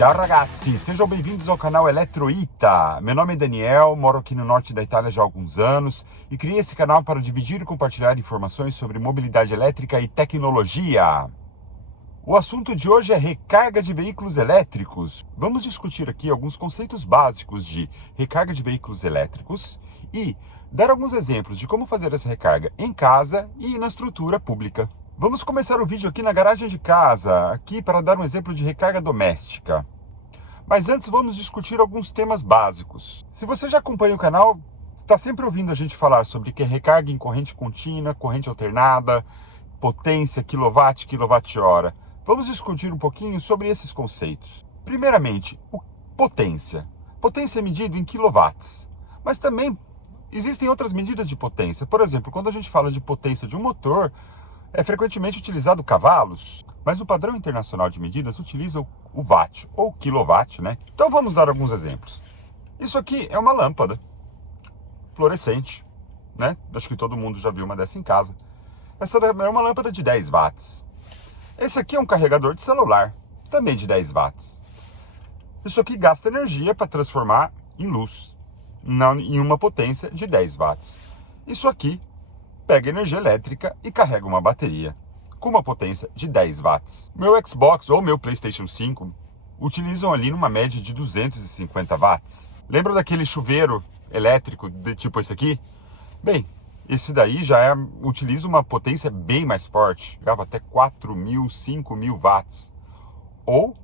Ciao ragazzi, sejam bem-vindos ao canal Eletroita. Meu nome é Daniel, moro aqui no norte da Itália já há alguns anos e criei esse canal para dividir e compartilhar informações sobre mobilidade elétrica e tecnologia. O assunto de hoje é recarga de veículos elétricos. Vamos discutir aqui alguns conceitos básicos de recarga de veículos elétricos e dar alguns exemplos de como fazer essa recarga em casa e na estrutura pública. Vamos começar o vídeo aqui na garagem de casa, aqui para dar um exemplo de recarga doméstica. Mas antes vamos discutir alguns temas básicos. Se você já acompanha o canal, está sempre ouvindo a gente falar sobre que é recarga em corrente contínua, corrente alternada, potência, quilowatt, quilowatt-hora. Vamos discutir um pouquinho sobre esses conceitos. Primeiramente, potência. Potência é medido em quilowatts, mas também existem outras medidas de potência. Por exemplo, quando a gente fala de potência de um motor, é frequentemente utilizado cavalos, mas o padrão internacional de medidas utiliza o watt, ou quilowatt, né? Então vamos dar alguns exemplos. Isso aqui é uma lâmpada fluorescente, né? Acho que todo mundo já viu uma dessa em casa. Essa é uma lâmpada de 10 watts. Esse aqui é um carregador de celular, também de 10 watts. Isso aqui gasta energia para transformar em luz, em uma potência de 10 watts. Isso aqui pega energia elétrica e carrega uma bateria com uma potência de 10 watts. Meu Xbox ou meu PlayStation 5 utilizam ali numa média de 250 watts. Lembra daquele chuveiro elétrico de tipo esse aqui? Bem, esse daí já utiliza uma potência bem mais forte, chegava até 4.000, 5.000 watts ou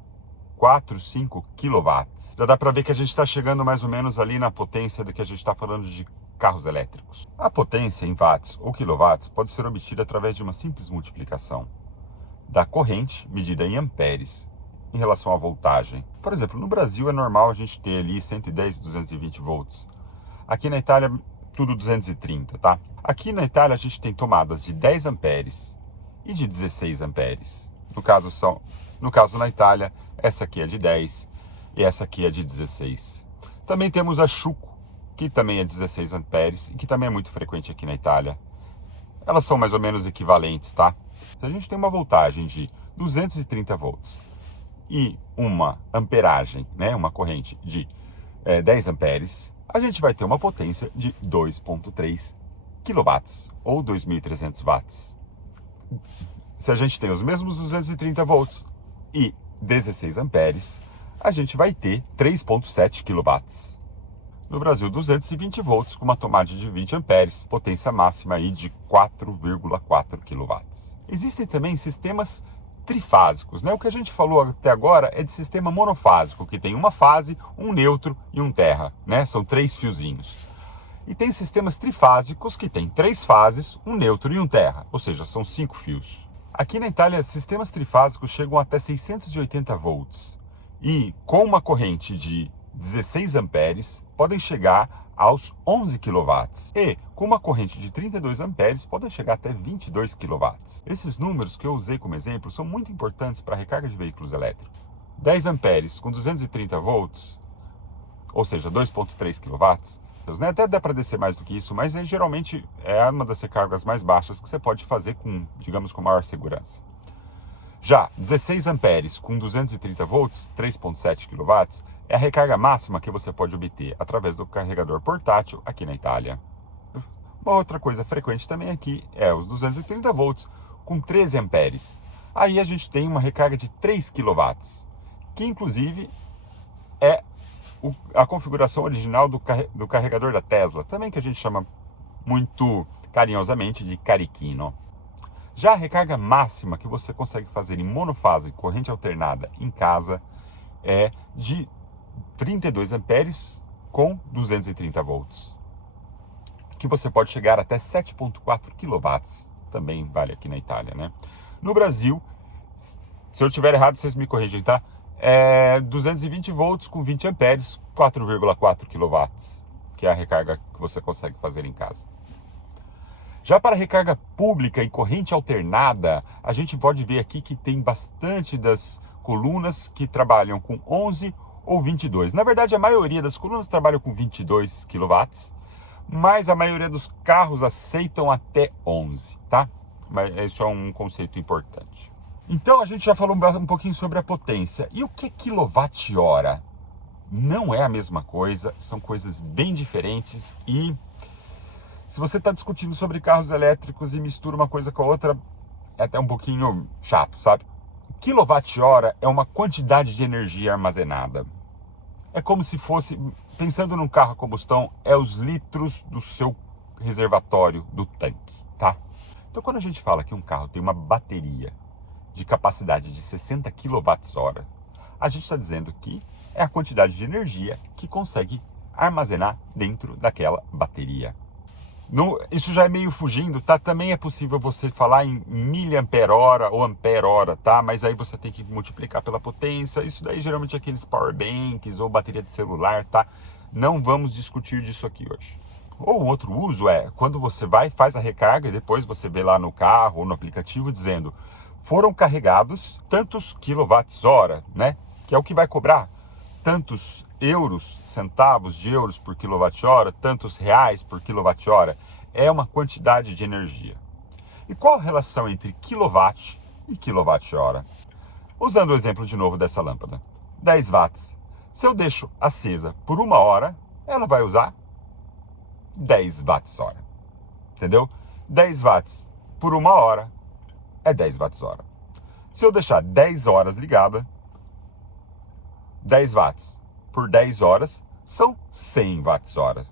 4, 5 quilowatts. Já dá para ver que a gente está chegando mais ou menos ali na potência do que a gente está falando de carros elétricos. A potência em watts ou quilowatts pode ser obtida através de uma simples multiplicação da corrente medida em amperes em relação à voltagem. Por exemplo, no Brasil é normal a gente ter ali 110 e 220 volts. Aqui na Itália, tudo 230, tá? Aqui na Itália a gente tem tomadas de 10 amperes e de 16 amperes. No caso na Itália, essa aqui é de 10 e essa aqui é de 16. Também temos a Schuco, que também é 16 amperes e que também é muito frequente aqui na Itália. Elas são mais ou menos equivalentes, tá? Se a gente tem uma voltagem de 230 volts e uma amperagem, né, uma corrente de 10 amperes, a gente vai ter uma potência de 2,3 quilowatts ou 2.300 watts. Se a gente tem os mesmos 230 volts e 16 amperes, a gente vai ter 3,7 quilowatts. No Brasil, 220 volts com uma tomada de 20 amperes, potência máxima aí de 4,4 quilowatts. Existem também sistemas trifásicos, né? O que a gente falou até agora é de sistema monofásico, que tem uma fase, um neutro e um terra, né? São 3 fiozinhos. E tem sistemas trifásicos que tem 3 fases, um neutro e um terra, ou seja, são 5 fios. Aqui na Itália, sistemas trifásicos chegam até 680 volts e com uma corrente de 16 amperes podem chegar aos 11 quilowatts e com uma corrente de 32 amperes podem chegar até 22 quilowatts. Esses números que eu usei como exemplo são muito importantes para a recarga de veículos elétricos. 10 amperes com 230 volts, ou seja, 2,3 quilowatts, né? Até dá para descer mais do que isso, mas geralmente é uma das recargas mais baixas que você pode fazer com, digamos, com maior segurança. Já 16 amperes com 230 volts, 3,7 quilowatts, é a recarga máxima que você pode obter através do carregador portátil aqui na Itália. Uma outra coisa frequente também aqui é os 230 volts com 13 amperes. Aí a gente tem uma recarga de 3 quilowatts, que inclusive é a configuração original do carregador da Tesla, também que a gente chama muito carinhosamente de carichino. Já a recarga máxima que você consegue fazer em monofase, corrente alternada em casa, é de 32 amperes com 230 volts, que você pode chegar até 7,4 quilowatts, também vale aqui na Itália, né? No Brasil, se eu estiver errado, vocês me corrigem, tá? É 220 volts com 20 amperes, 4,4 quilowatts, que é a recarga que você consegue fazer em casa. Já para recarga pública em corrente alternada, a gente pode ver aqui que tem bastante das colunas que trabalham com 11 ou 22. Na verdade, a maioria das colunas trabalham com 22 quilowatts, mas a maioria dos carros aceitam até 11, tá? Mas isso é um conceito importante. Então a gente já falou um pouquinho sobre a potência. E o que é quilowatt-hora? Não é a mesma coisa, são coisas bem diferentes e se você está discutindo sobre carros elétricos e mistura uma coisa com a outra, é até um pouquinho chato, sabe? Quilowatt-hora é uma quantidade de energia armazenada. É como se fosse, pensando num carro a combustão, é os litros do seu reservatório do tanque, tá? Então quando a gente fala que um carro tem uma bateria de capacidade de 60 kWh, a gente está dizendo que é a quantidade de energia que consegue armazenar dentro daquela bateria. Isso já é meio fugindo, tá? Também é possível você falar em miliampere-hora ou ampere-hora, tá? Mas aí você tem que multiplicar pela potência. Isso daí geralmente é aqueles power banks ou bateria de celular, tá? Não vamos discutir disso aqui hoje. Ou outro uso é quando você vai, faz a recarga e depois você vê lá no carro ou no aplicativo dizendo foram carregados tantos quilowatts-hora, né? Que é o que vai cobrar tantos euros, centavos de euros por quilowatt-hora, tantos reais por quilowatt-hora. É uma quantidade de energia. E qual a relação entre quilowatt e quilowatt-hora? Usando o exemplo de novo dessa lâmpada. 10 watts. Se eu deixo acesa por 1 hora, ela vai usar 10 watts-hora. Entendeu? 10 watts por 1 hora é 10 watts-hora. Se eu deixar 10 horas ligada, 10 watts por 10 horas são 100 watts-hora.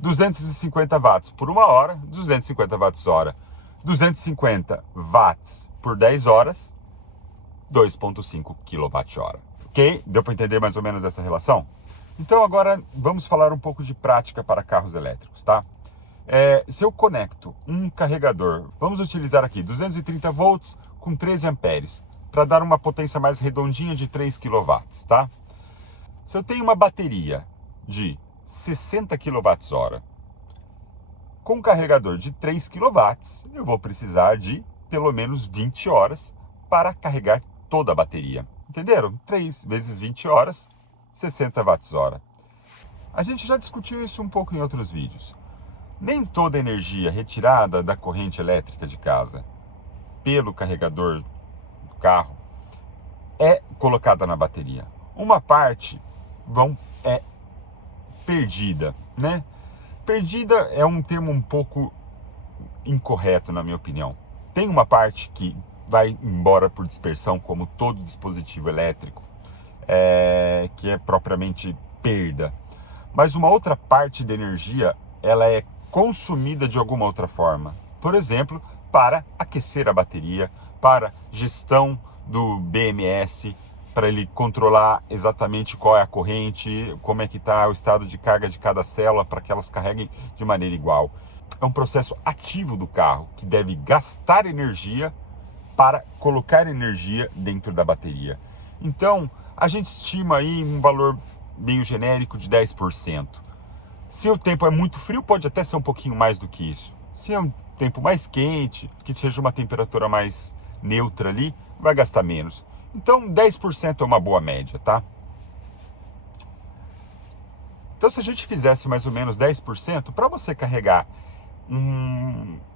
250 watts por 1 hora, 250 watts-hora. 250 watts por 10 horas, 2,5 kWh. Ok? Deu para entender mais ou menos essa relação? Então agora vamos falar um pouco de prática para carros elétricos, tá? Se eu conecto um carregador, vamos utilizar aqui 230 volts com 13 amperes, para dar uma potência mais redondinha de 3 kW, tá? Se eu tenho uma bateria de 60 kWh, com um carregador de 3 kW, eu vou precisar de pelo menos 20 horas para carregar toda a bateria. Entenderam? 3 vezes 20 horas, 60 watts-hora. A gente já discutiu isso um pouco em outros vídeos. Nem toda energia retirada da corrente elétrica de casa pelo carregador do carro é colocada na bateria. Uma parte é perdida, né? Perdida é um termo um pouco incorreto, na minha opinião. Tem uma parte que vai embora por dispersão, como todo dispositivo elétrico, que é propriamente perda. Mas uma outra parte da energia, ela é consumida de alguma outra forma. Por exemplo, para aquecer a bateria, para gestão do BMS, para ele controlar exatamente qual é a corrente, como é que está o estado de carga de cada célula, para que elas carreguem de maneira igual. É um processo ativo do carro, que deve gastar energia para colocar energia dentro da bateria. Então, a gente estima aí um valor meio genérico de 10%. Se o tempo é muito frio, pode até ser um pouquinho mais do que isso. Se é um tempo mais quente, que seja uma temperatura mais neutra ali, vai gastar menos. Então, 10% é uma boa média, tá? Então, se a gente fizesse mais ou menos 10%, para você carregar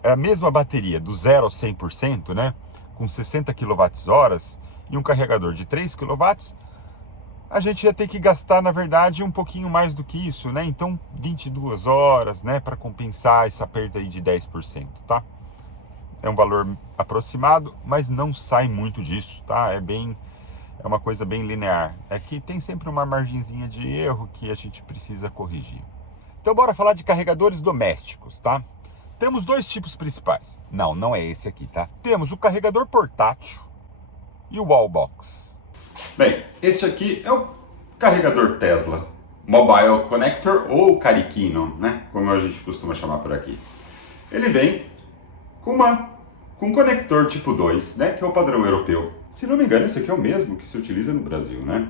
a mesma bateria do 0 ao 100%, né, com 60 kWh e um carregador de 3 kW, a gente ia ter que gastar, na verdade, um pouquinho mais do que isso, né? Então, 22 horas, né, para compensar essa perda aí de 10%, tá? É um valor aproximado, mas não sai muito disso, tá? É uma coisa bem linear. É que tem sempre uma margenzinha de erro que a gente precisa corrigir. Então, bora falar de carregadores domésticos, tá? Temos dois tipos principais. Não é esse aqui, tá? Temos o carregador portátil e o wallbox. Bem, esse aqui é o carregador Tesla Mobile Connector ou Cariquino, né? Como a gente costuma chamar por aqui. Ele vem com um conector tipo 2, né? Que é o padrão europeu. Se não me engano, esse aqui é o mesmo que se utiliza no Brasil, né?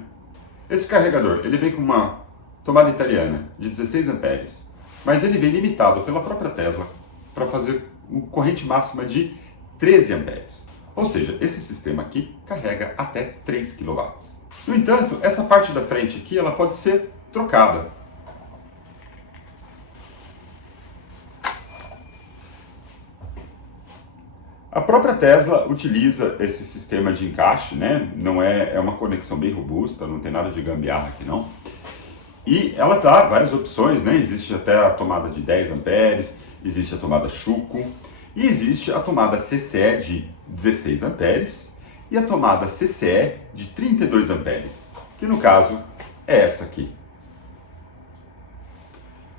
Esse carregador, ele vem com uma tomada italiana de 16 amperes, mas ele vem limitado pela própria Tesla para fazer uma corrente máxima de 13 amperes. Ou seja, esse sistema aqui carrega até 3 kW. No entanto, essa parte da frente aqui ela pode ser trocada. A própria Tesla utiliza esse sistema de encaixe, né? Não é uma conexão bem robusta, não tem nada de gambiarra aqui não. E ela dá várias opções, né? Existe até a tomada de 10 amperes, existe a tomada Schuko e existe a tomada CCE de 16 amperes e a tomada CCE de 32 amperes, que no caso é essa aqui.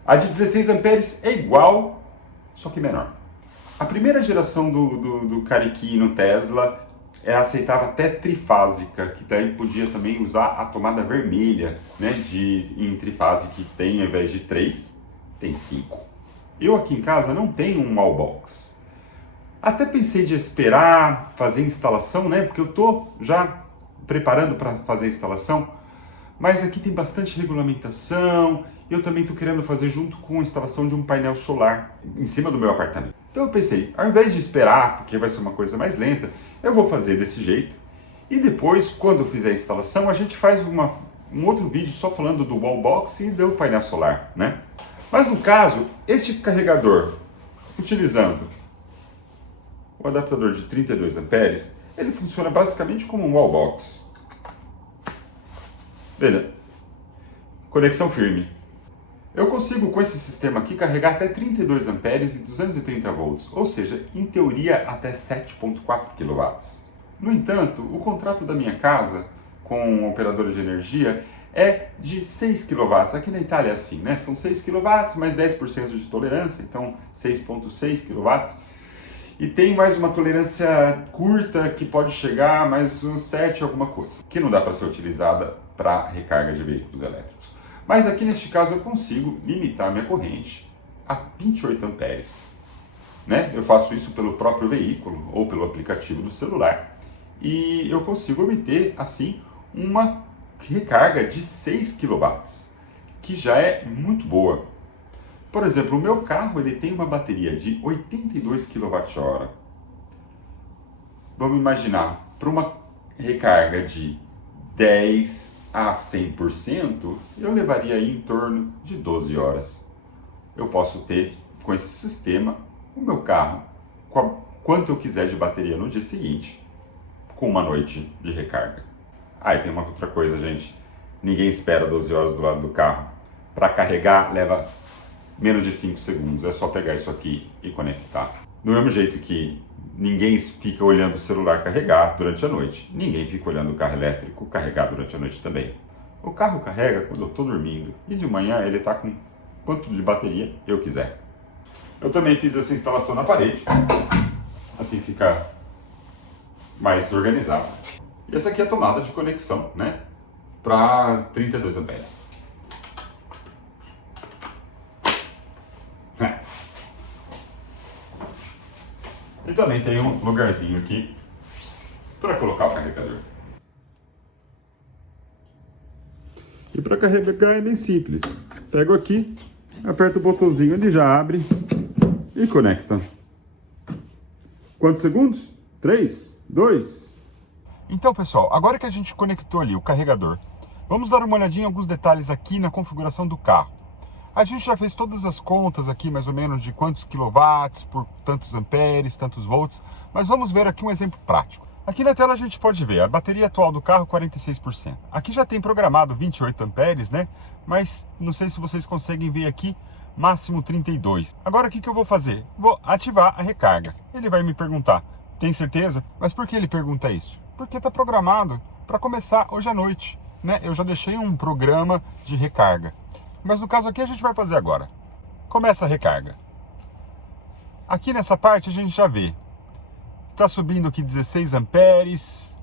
A de 16 amperes é igual, só que menor. A primeira geração do Cariquinho no Tesla aceitava até trifásica, que daí podia também usar a tomada vermelha, né, em trifase, que tem, ao invés de 3, tem 5. Eu aqui em casa não tenho um wallbox. Até pensei de esperar fazer a instalação, né, porque eu estou já preparando para fazer a instalação, mas aqui tem bastante regulamentação, e eu também estou querendo fazer junto com a instalação de um painel solar em cima do meu apartamento. Então eu pensei, ao invés de esperar, porque vai ser uma coisa mais lenta, eu vou fazer desse jeito. E depois, quando eu fizer a instalação, a gente faz um outro vídeo só falando do wallbox e do painel solar, né? Mas no caso, este carregador, utilizando o adaptador de 32 amperes, ele funciona basicamente como um wallbox. Beleza? Conexão firme. Eu consigo, com esse sistema aqui, carregar até 32 amperes e 230 volts, ou seja, em teoria até 7.4 kW. No entanto, o contrato da minha casa com a operadora de energia é de 6 kW. Aqui na Itália é assim, né? São 6 kW mais 10% de tolerância, então 6.6 kW. E tem mais uma tolerância curta que pode chegar a mais uns 7 alguma coisa, que não dá para ser utilizada para recarga de veículos elétricos. Mas aqui neste caso eu consigo limitar minha corrente a 28 amperes. Né? Eu faço isso pelo próprio veículo ou pelo aplicativo do celular e eu consigo obter assim uma recarga de 6 kW, que já é muito boa. Por exemplo, o meu carro ele tem uma bateria de 82 kWh. Vamos imaginar, para uma recarga de 10 a 100%, eu levaria aí em torno de 12 horas. Eu posso ter, com esse sistema, o meu carro, quanto eu quiser de bateria no dia seguinte, com uma noite de recarga. E tem uma outra coisa, gente. Ninguém espera 12 horas do lado do carro. Para carregar, leva menos de 5 segundos. É só pegar isso aqui e conectar. Do mesmo jeito que ninguém fica olhando o celular carregar durante a noite. Ninguém fica olhando o carro elétrico carregar durante a noite também. O carro carrega quando eu estou dormindo e de manhã ele está com quanto de bateria eu quiser. Eu também fiz essa instalação na parede, assim fica mais organizado. E essa aqui é a tomada de conexão, né, para 32 amperes. E também tem um lugarzinho aqui para colocar o carregador. E para carregar é bem simples. Pego aqui, aperto o botãozinho, ele já abre e conecta. Quantos segundos? 3, 2. Então, pessoal, agora que a gente conectou ali o carregador, vamos dar uma olhadinha em alguns detalhes aqui na configuração do carro. A gente já fez todas as contas aqui, mais ou menos, de quantos quilowatts por tantos amperes, tantos volts, mas vamos ver aqui um exemplo prático. Aqui na tela a gente pode ver a bateria atual do carro 46%. Aqui já tem programado 28 amperes, né? Mas não sei se vocês conseguem ver aqui, máximo 32. Agora o que eu vou fazer? Vou ativar a recarga. Ele vai me perguntar, tem certeza? Mas por que ele pergunta isso? Porque está programado para começar hoje à noite, né? Eu já deixei um programa de recarga. Mas no caso aqui a gente vai fazer agora. Começa a recarga. Aqui nessa parte a gente já vê. Está subindo aqui 16 amperes.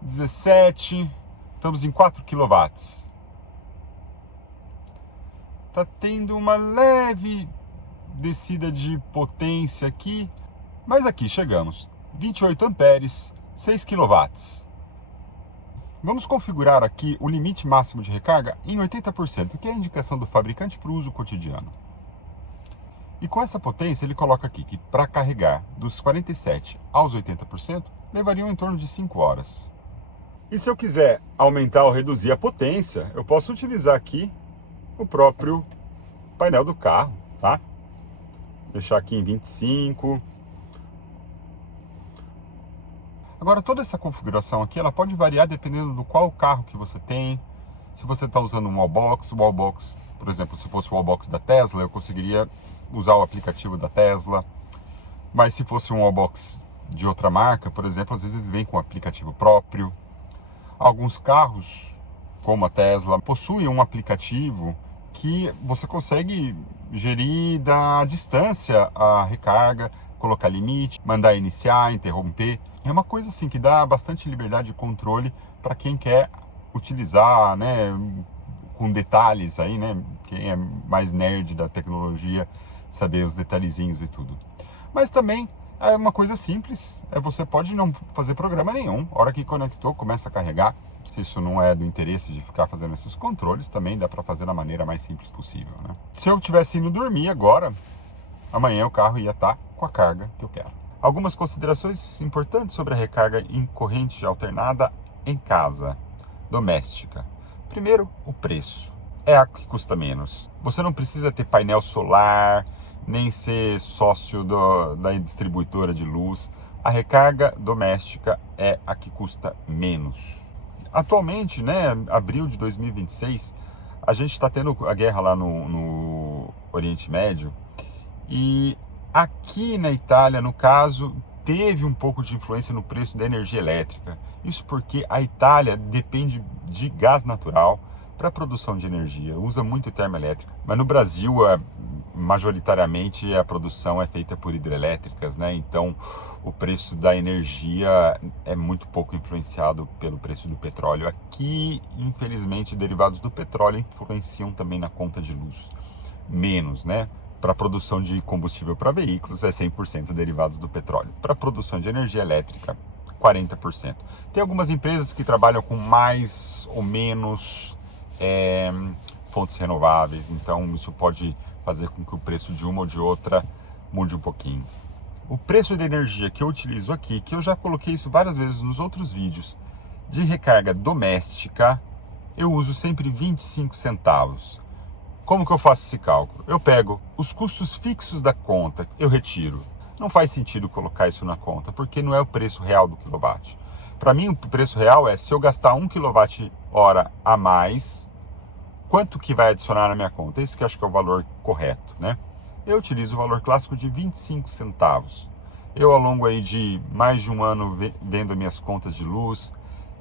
17. Estamos em 4 kW. Está tendo uma leve descida de potência aqui. Mas aqui chegamos. 28 amperes, 6 kW. Vamos configurar aqui o limite máximo de recarga em 80%, que é a indicação do fabricante para o uso cotidiano. E com essa potência ele coloca aqui que para carregar dos 47% aos 80% levariam em torno de 5 horas. E se eu quiser aumentar ou reduzir a potência, eu posso utilizar aqui o próprio painel do carro, tá? Deixar aqui em 25, Agora, toda essa configuração aqui, ela pode variar dependendo do qual carro que você tem. Se você está usando um wallbox, por exemplo, se fosse o wallbox da Tesla, eu conseguiria usar o aplicativo da Tesla. Mas se fosse um wallbox de outra marca, por exemplo, às vezes ele vem com um aplicativo próprio. Alguns carros, como a Tesla, possuem um aplicativo que você consegue gerir da distância a recarga, colocar limite, mandar iniciar, interromper. É uma coisa assim que dá bastante liberdade de controle para quem quer utilizar, né, com detalhes aí, né, quem é mais nerd da tecnologia, saber os detalhezinhos e tudo. Mas também é uma coisa simples, você pode não fazer programa nenhum, a hora que conectou, começa a carregar. Se isso não é do interesse de ficar fazendo esses controles, também dá para fazer da maneira mais simples possível, né? Se eu tivesse indo dormir agora, amanhã o carro ia estar com a carga que eu quero. Algumas considerações importantes sobre a recarga em corrente alternada em casa, doméstica. Primeiro, o preço. É a que custa menos. Você não precisa ter painel solar, nem ser sócio da distribuidora de luz. A recarga doméstica é a que custa menos. Atualmente, né, abril de 2026, a gente está tendo a guerra lá no Oriente Médio, e aqui na Itália, no caso, teve um pouco de influência no preço da energia elétrica. Isso porque a Itália depende de gás natural para a produção de energia, usa muito termoelétrica. Mas no Brasil, majoritariamente, a produção é feita por hidrelétricas, né? Então, o preço da energia é muito pouco influenciado pelo preço do petróleo. Aqui, infelizmente, derivados do petróleo influenciam também na conta de luz. Menos, né? Para a produção de combustível para veículos é 100% derivados do petróleo. Para a produção de energia elétrica, 40%. Tem algumas empresas que trabalham com mais ou menos fontes renováveis, então isso pode fazer com que o preço de uma ou de outra mude um pouquinho. O preço da energia que eu utilizo aqui, que eu já coloquei isso várias vezes nos outros vídeos, de recarga doméstica, eu uso sempre 25 centavos. Como que eu faço esse cálculo? Eu pego os custos fixos da conta, eu retiro. Não faz sentido colocar isso na conta, porque não é o preço real do quilowatt. Para mim, o preço real é se eu gastar 1 kWh a mais, quanto que vai adicionar na minha conta? Esse que eu acho que é o valor correto, né? Eu utilizo o valor clássico de 25 centavos. Eu, ao longo aí de mais de um ano vendo minhas contas de luz,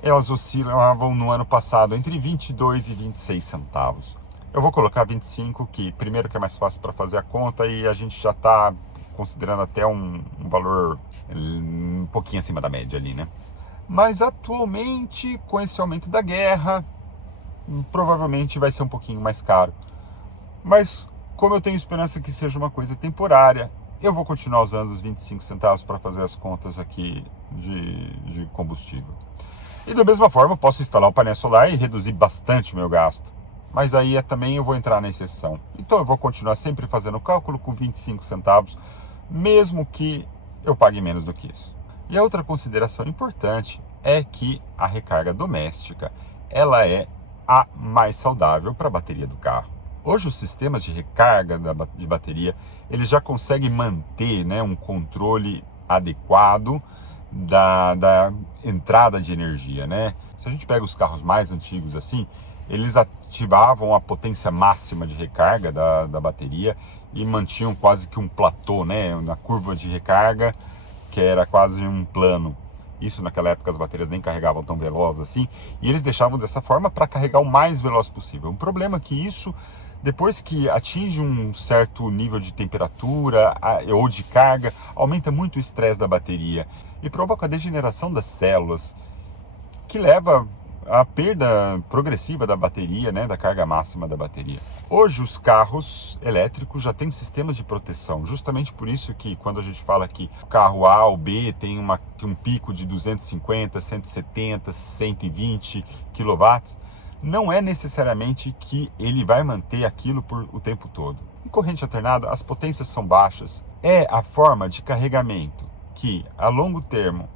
elas oscilavam no ano passado entre 22 e 26 centavos. Eu vou colocar 25, que primeiro que é mais fácil para fazer a conta e a gente já está considerando até um valor um pouquinho acima da média ali, né? Mas atualmente, com esse aumento da guerra, provavelmente vai ser um pouquinho mais caro. Mas como eu tenho esperança que seja uma coisa temporária, eu vou continuar usando os 25 centavos para fazer as contas aqui de combustível. E da mesma forma, eu posso instalar um painel solar e reduzir bastante o meu gasto. Mas aí também eu vou entrar na exceção. Então eu vou continuar sempre fazendo o cálculo com 25 centavos, mesmo que eu pague menos do que isso. E a outra consideração importante é que a recarga doméstica, ela é a mais saudável para a bateria do carro. Hoje os sistemas de recarga de bateria, eles já conseguem manter, né, um controle adequado da entrada de energia, né? Se a gente pega os carros mais antigos assim, eles ativavam a potência máxima de recarga da bateria e mantinham quase que um platô, né, na curva de recarga, que era quase um plano. Isso naquela época as baterias nem carregavam tão veloz assim, e eles deixavam dessa forma para carregar o mais veloz possível. O problema é que isso, depois que atinge um certo nível de temperatura ou de carga, aumenta muito o estresse da bateria e provoca a degeneração das células, que leva à perda progressiva da bateria, né, da carga máxima da bateria. Hoje os carros elétricos já têm sistemas de proteção, justamente por isso que quando a gente fala que o carro A ou B tem um pico de 250, 170, 120 kW, não é necessariamente que ele vai manter aquilo por o tempo todo. Em corrente alternada, as potências são baixas. É a forma de carregamento que, a longo termo,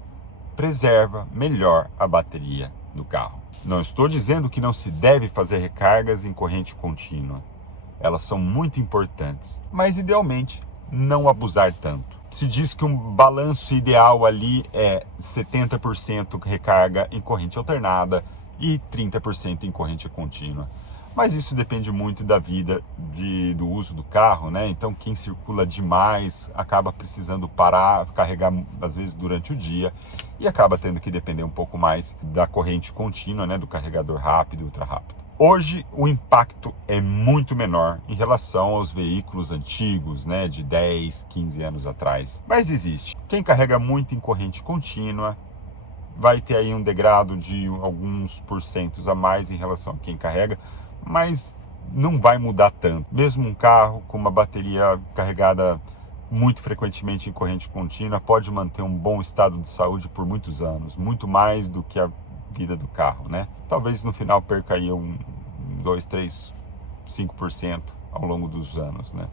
preserva melhor a bateria do carro. Não estou dizendo que não se deve fazer recargas em corrente contínua. Elas são muito importantes, mas idealmente não abusar tanto. Se diz que um balanço ideal ali é 70% recarga em corrente alternada e 30% em corrente contínua. Mas isso depende muito da vida do uso do carro, né? Então quem circula demais acaba precisando parar, carregar às vezes durante o dia e acaba tendo que depender um pouco mais da corrente contínua, né? Do carregador rápido e ultra rápido. Hoje o impacto é muito menor em relação aos veículos antigos, né? De 10, 15 anos atrás. Mas existe. Quem carrega muito em corrente contínua vai ter aí um degrado de alguns porcentos a mais em relação a quem carrega, mas não vai mudar tanto. Mesmo um carro com uma bateria carregada muito frequentemente em corrente contínua pode manter um bom estado de saúde por muitos anos, muito mais do que a vida do carro, né? Talvez no final perca aí 2, 3, 5% ao longo dos anos, né?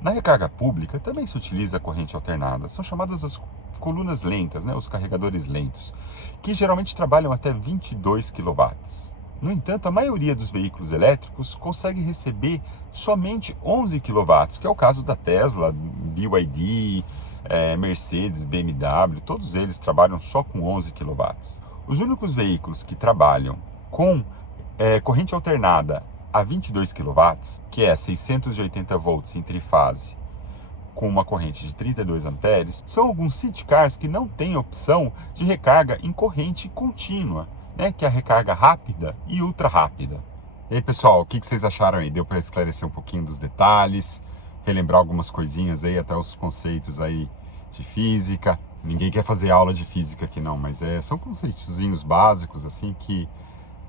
Na recarga pública também se utiliza a corrente alternada. São chamadas as colunas lentas, né? Os carregadores lentos, que geralmente trabalham até 22 kW. No entanto, a maioria dos veículos elétricos consegue receber somente 11 kW, que é o caso da Tesla, BYD, Mercedes, BMW, todos eles trabalham só com 11 kW. Os únicos veículos que trabalham com corrente alternada a 22 kW, que é 680 volts em trifase, com uma corrente de 32 amperes, são alguns city cars que não têm opção de recarga em corrente contínua, né, que é a recarga rápida e ultra rápida. E aí, pessoal, o que vocês acharam aí? Deu para esclarecer um pouquinho dos detalhes, relembrar algumas coisinhas aí, até os conceitos aí de física. Ninguém quer fazer aula de física aqui não, mas são conceitozinhos básicos assim que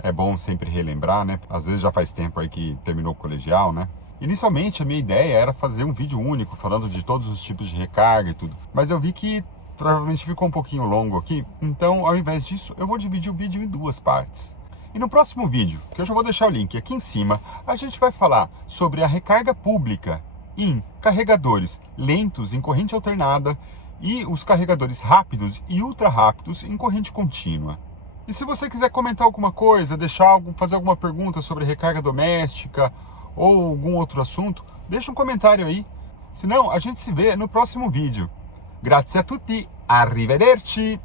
é bom sempre relembrar, né? Às vezes já faz tempo aí que terminou o colegial, né? Inicialmente a minha ideia era fazer um vídeo único falando de todos os tipos de recarga e tudo, mas eu vi que provavelmente ficou um pouquinho longo aqui, então ao invés disso eu vou dividir o vídeo em duas partes. E no próximo vídeo, que eu já vou deixar o link aqui em cima, a gente vai falar sobre a recarga pública em carregadores lentos em corrente alternada e os carregadores rápidos e ultra rápidos em corrente contínua. E se você quiser comentar alguma coisa, fazer alguma pergunta sobre recarga doméstica ou algum outro assunto, deixa um comentário aí. Senão, a gente se vê no próximo vídeo. Grazie a tutti, arrivederci!